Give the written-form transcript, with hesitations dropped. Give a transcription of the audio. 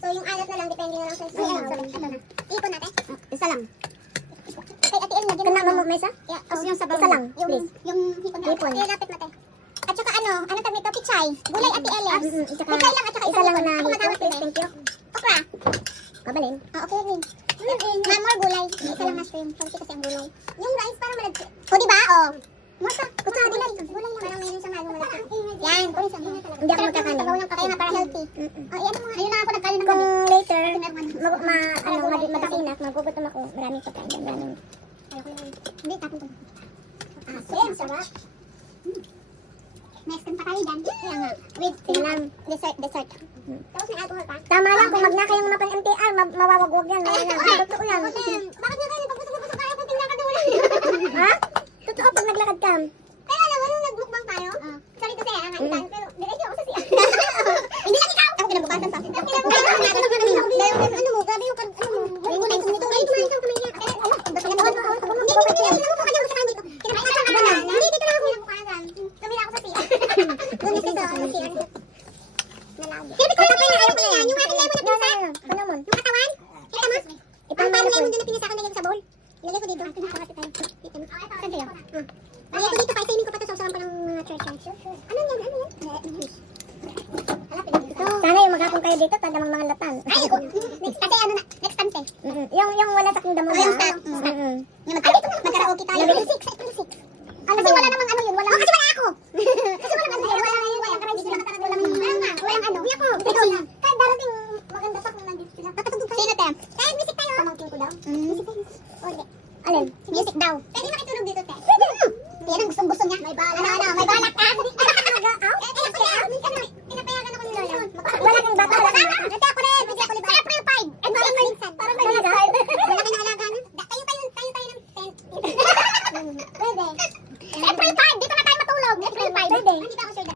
So, yung alat na lang, depende na lang sa sorry. Ito na. Ipon natin? Isa lang. Kay Ate El, lagyan Kana mo may isa? Yeah, Tapos yung sabaw isa mo, lang, please. Yung hipon na. Hipon. Lapit mate. At saka ano tawag nito? Pichay. Gulay Ate El. Tsaka Pichay lang at saka isa lang na Ako hipon, matawag please. din. Thank you. Okra. Kabalin. Okay rin. More gulay. Isa lang mushroom. Kasi ang gulay. Yung rice parang malagkit. O diba? O. More pa. Kutsara gulay. Gulay lang. Parang mayroon siyang halong malagkit. Yan. Hindi ako magkakanin. Kaya nga para healthy. Ayun na ako nagkain ng Kung gabi. later, madakinak, magugutom ako, maraming pagkain. Maraming. Hindi, tapon ko. Same, sarap. Next pa tayo dyan. Kaya nga. With dessert. Tapos may alcohol pa. Tama lang, kung magna kayong mga pang-MTR, mawawagwag yan. Totoo yan. Bakit nga kayo? Pag-busog-busog tayo, kung tingnan ka doon. Ha? Totoo, pag naglakad ka. Kaya alam mo, nung nag-mukbang tayo, sorry to say, ang kaitan, pero diretso ako sa siya. Hindi lang ikaw! Ako kinabukasan pa. Kinabukasan natin. Ano mo, grabe yung ano mo. May gulay ko nito. Ay, tumahin ka kamay niya. Hindi, dito lang ako kinabukasan. Tumira ako sa siya. Doon na siya sa siya. Hindi ko naman ayaw ko na yan. Yung aking lemon na pinisa. Yung katawan. Kita mo? Ang parang lemon doon na pinisa ko na sa bowl. Ilagay ko dito. Saan sa'yo? Lagay ko dito, pa-saving ko pa ito. Sausawan pa ng mga church. Ano yan? Sana yung maghapon kayo dito, tadamang mga latan. Ay, next kasi ano na, next time say. Yung wala sa kingdom mo Yung ba? magkaraoke tayo. April 6. Kasi wala namang ano yun, wala. Kasi wala ako. Kasi wala ano yun, walang arrange sila. Walang ano. Uy ako. Kahit darating maganda pa kung nandito sila. Sino tayo? Kahit music tayo. Pamangkin ko daw. Music tayo. Ulit. Alin? Music daw. Pwede makitulog dito, te. Yan ang gustong-gusto niya. May balak. May balak ka. Pinapayagan ako ni Lola. Wala kang bata. Ate ako rin. Bigla ko liba. Sa April 5. And parang minsan. Parang Talaga? malaki na alaga na. Tayo ng tent. Pwede. Sa April 5. Dito na tayo matulog. April 5. Pwede. Hindi ba ako sure